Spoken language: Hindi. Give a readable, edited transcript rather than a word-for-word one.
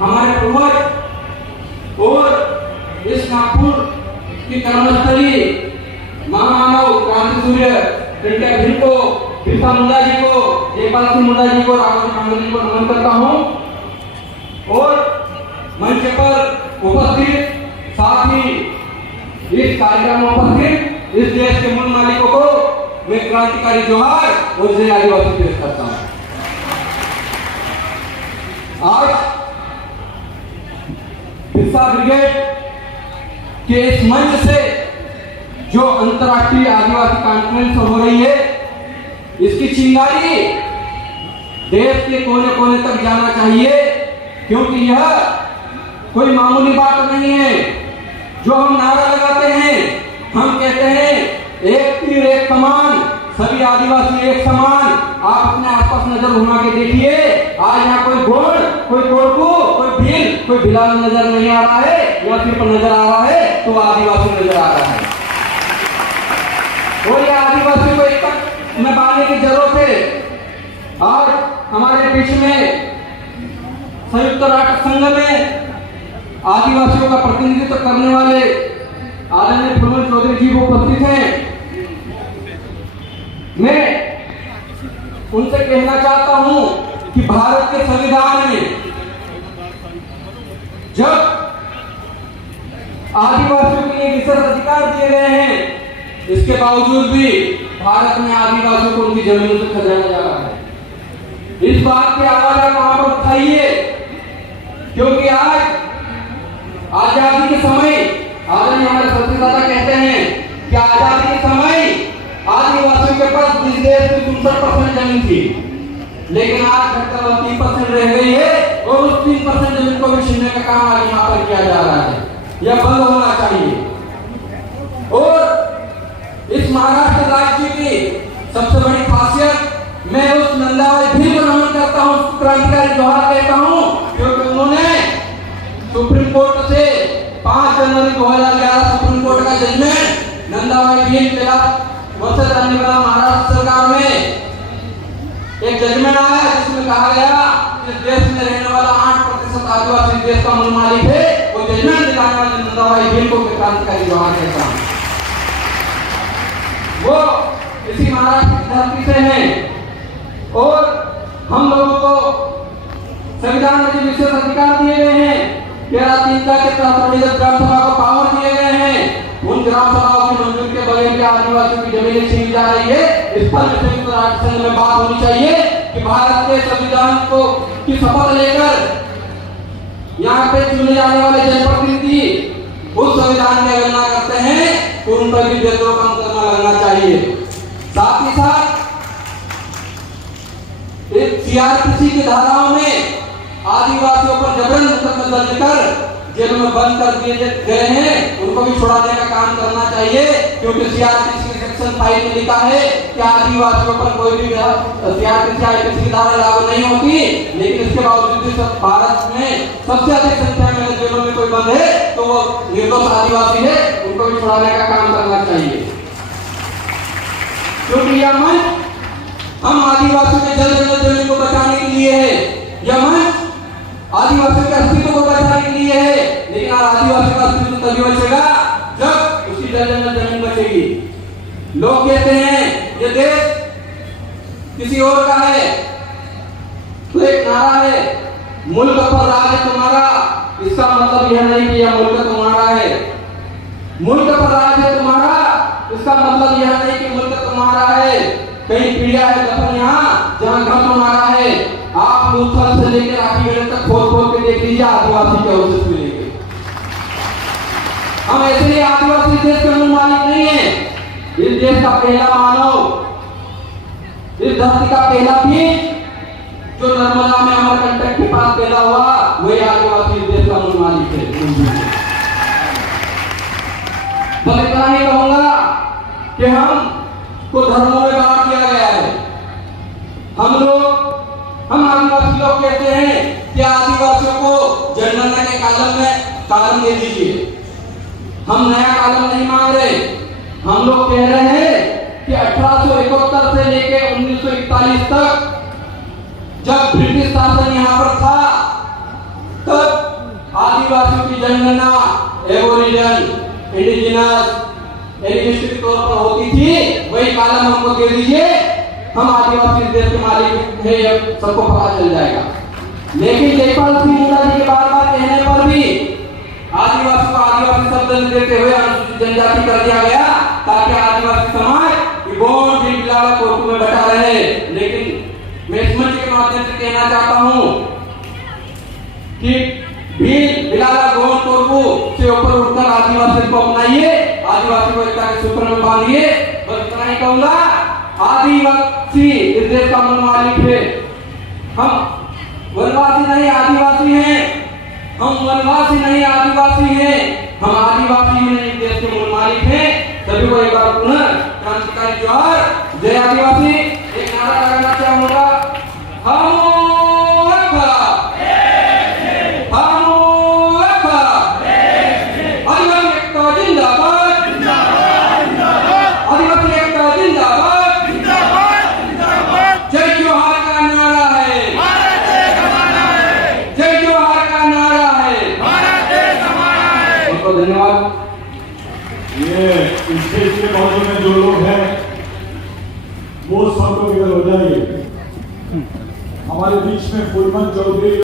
हमारे पूर्वज और इस नागपुर की कर्मस्थली महामानव क्रांति सूर्य प्रिंटर भील को, बिरसा मुंडा जी को, जयपाल सिंह मुंडा जी को, राहुल गांधी जी को नमन करता हूँ। और मंच पर उपस्थित साथ ही इस कार्यक्रम में उपस्थित इस देश के मूल मालिकों को मैं क्रांतिकारी जोहार और जय आदिवासी पेश करता हूँ। आज बिरसा ब्रिगेड के इस मंच से जो अंतर्राष्ट्रीय आदिवासी कॉन्फ्रेंस हो रही है, इसकी चिंगारी देश के कोने कोने तक जाना चाहिए, क्योंकि यह कोई मामूली बात नहीं है। जो हम नारा लगाते हैं, हम कहते हैं एक तीर एक कमान, सभी आदिवासी एक समान। आप अपने आसपास नजर घुमा के देखिए, आज यहाँ कोई गोड़, कोई कोरकू, कोई भील, कोई भिलाल नजर नहीं आ रहा है, या सिर्फ नजर आ रहा है तो आदिवासी नजर आ रहा है। और यह आदिवासी को एक में बांधने की जरूरत है। आज हमारे बीच में संयुक्त राष्ट्र संघ में आदिवासियों का प्रतिनिधित्व करने वाले आदरणीय प्रमोद चौधरी जी को उपस्थित हैं। मैं उनसे कहना चाहता हूं कि भारत के संविधान में जब आदिवासियों के लिए विशेष अधिकार दिए गए हैं, इसके बावजूद भी भारत में आदिवासियों को उनकी जमीनों से खजाना जा रहा है। इस बात की आवाज आप वहां पर उठाइए, क्योंकि आज आजादी के समय आदरणीय हमारे सत्यदाता कहते हैं कि आजादी के समय आदिवासियों के पास इस देश की 63% जमीन थी, लेकिन आज घटकर 3% रह गई है और उस 3% जमीन को भी छीनने का काम आज यहाँ पर किया जा रहा है। यह बंद होना चाहिए। और इस महाराष्ट्र राज्य की सबसे बड़ी खासियत, मैं उस नंदाबाई भील को नमन करता हूँ, क्रांतिकारी जोहार कहता हूँ, क्योंकि उन्होंने सुप्रीम कोर्ट से 5 जनवरी 2011 सुप्रीम कोर्ट का जजमेंट नंदाबाई भील के वर्षित रहने वाला महाराष्ट्र सरकार में एक जजमेंट आया जिसमें कहा गया कि देश में रहने वाला 8% आदिवासी देश का मूल मालिक है। वो जजमेंट दिलाने वाले नंदाबाई भील को क्रांतिकारी जोहार कहता हूँ। वो इसी महाराष्ट्र की धरती से हैं और हम लोगों को संविधान में जो विशेष अधिकार दिए गए हैं, 13(3) के तहत ग्राम सभा को पावर दिए गए हैं, उन ग्राम सभाओं की मंजूरी के बगैर भी आदिवासियों की जमीनें छीनी जा रही है। इस पर संयुक्त राष्ट्र संघ में बात होनी चाहिए कि भारत के संविधान को की शपथ लेकर यहाँ पे चुने जाने वाले जनप्रतिनिधि उस संविधान की अवहेलना करते हैं तो उन पर भी बेतरतीब का मुकदमा लगना चाहिए। साथ ही साथ एक सीआरपीसी की धाराओं में आदिवासियों पर जबरन मुकदमा दर्ज कर जेल में बंद कर दिए गए हैं, उनको भी छुड़ाने का काम करना चाहिए, क्योंकि सीआरपीसी के सेक्शन 5 में लिखा है कि आदिवासियों पर कोई भी सीआरपीसी की धारा लागू नहीं होती, लेकिन इसके बावजूद भी भारत में सबसे अधिक संख्या में जेलों में कोई बंद है तो वो निर्दोष आदिवासी है, उनको भी छुड़ाने का काम करना चाहिए। क्योंकि यह मंच हम आदिवासियों के जमीन को बचाने के लिए है, यह मंच आदिवासियों के अस्तित्व को बचाने के लिए है, लेकिन आदिवासी का अस्तित्व तभी बचेगा जब उसकी जमीन बचेगी। लोग कहते हैं ये देश किसी और का है, तो एक नारा है मुल्क पर राज है तुम्हारा, इसका मतलब यह नहीं कि यह मुल्क तुम्हारा है। मुल्क पर राज है तुम्हारा, इसका मतलब यह नहीं कि मुल्क तुम्हारा है। कई पीढ़ियां है दफन यहाँ जहाँ घर तुम्हारा है। आप मूलस्थल से लेकर आखिरी तक खोल खोल के देख लीजिए आदिवासी के अवशेष मिलेंगे। हम ऐसे ही आदिवासी देश के मूल मालिक नहीं है। इस देश का पहला मानव, इस धरती का पहला बीज जो नर्मदा में अमरकंटक के पास पैदा हुआ, वही आदिवासी देश का मूल मालिक है। तो इतना ही कहूंगा कि हम को धर्मों में बांट दिया गया है। हम आदिवासी लोग कहते हैं कि आदिवासियों को जनगणना के कालम दे दीजिए। हम नया कालम नहीं मांग रहे, हम लोग कह रहे हैं कि 1871 से लेकर 1941 तक जब ब्रिटिश शासन यहाँ पर था, तब जनगणना एबोरिजन, इंडिजिनस, एलिमिनेशन के तौर पर होती थी, वही कालम हमको दे दीजिए, हम आदिवासी इस देश के मालिक है, सबको पता चल जाएगा। लेकिन जयपाल सिंह मुंडा जी के बार-बार कहने पर भी आदिवासी को आदिवासी शब्द न देते हुए अनुसूचित जनजाति कर दिया गया, ताकि आदिवासी समाज की गोंड भील बिलावा कोर्ट में बैठा रहे। लेकिन मैं इस मंच के माध्यम से कहना चाहता हूं कि भील बिलावा गोंड कोर्पू से ऊपर उठकर आदिवासी को अपनाइए, आदिवासी को एकता के सूत्र में बांधिए। बस इतना ही कहूंगा, आदिवासी इस देश का मूल मालिक है। हम वनवासी नहीं आदिवासी हैं, हम वनवासी नहीं आदिवासी हैं, हम आदिवासी नहीं देश के मूल मालिक हैं। सभी को एक बार पुनः क्रांतिकारी जोहार, जय आदिवासी। एक नारा लगाना चाहूंगा, हम धन्यवाद। ये स्टेज के बाजू में जो लोग हैं वो सब लोग इधर हो जाइए। हमारे बीच में फूलमन चौधरी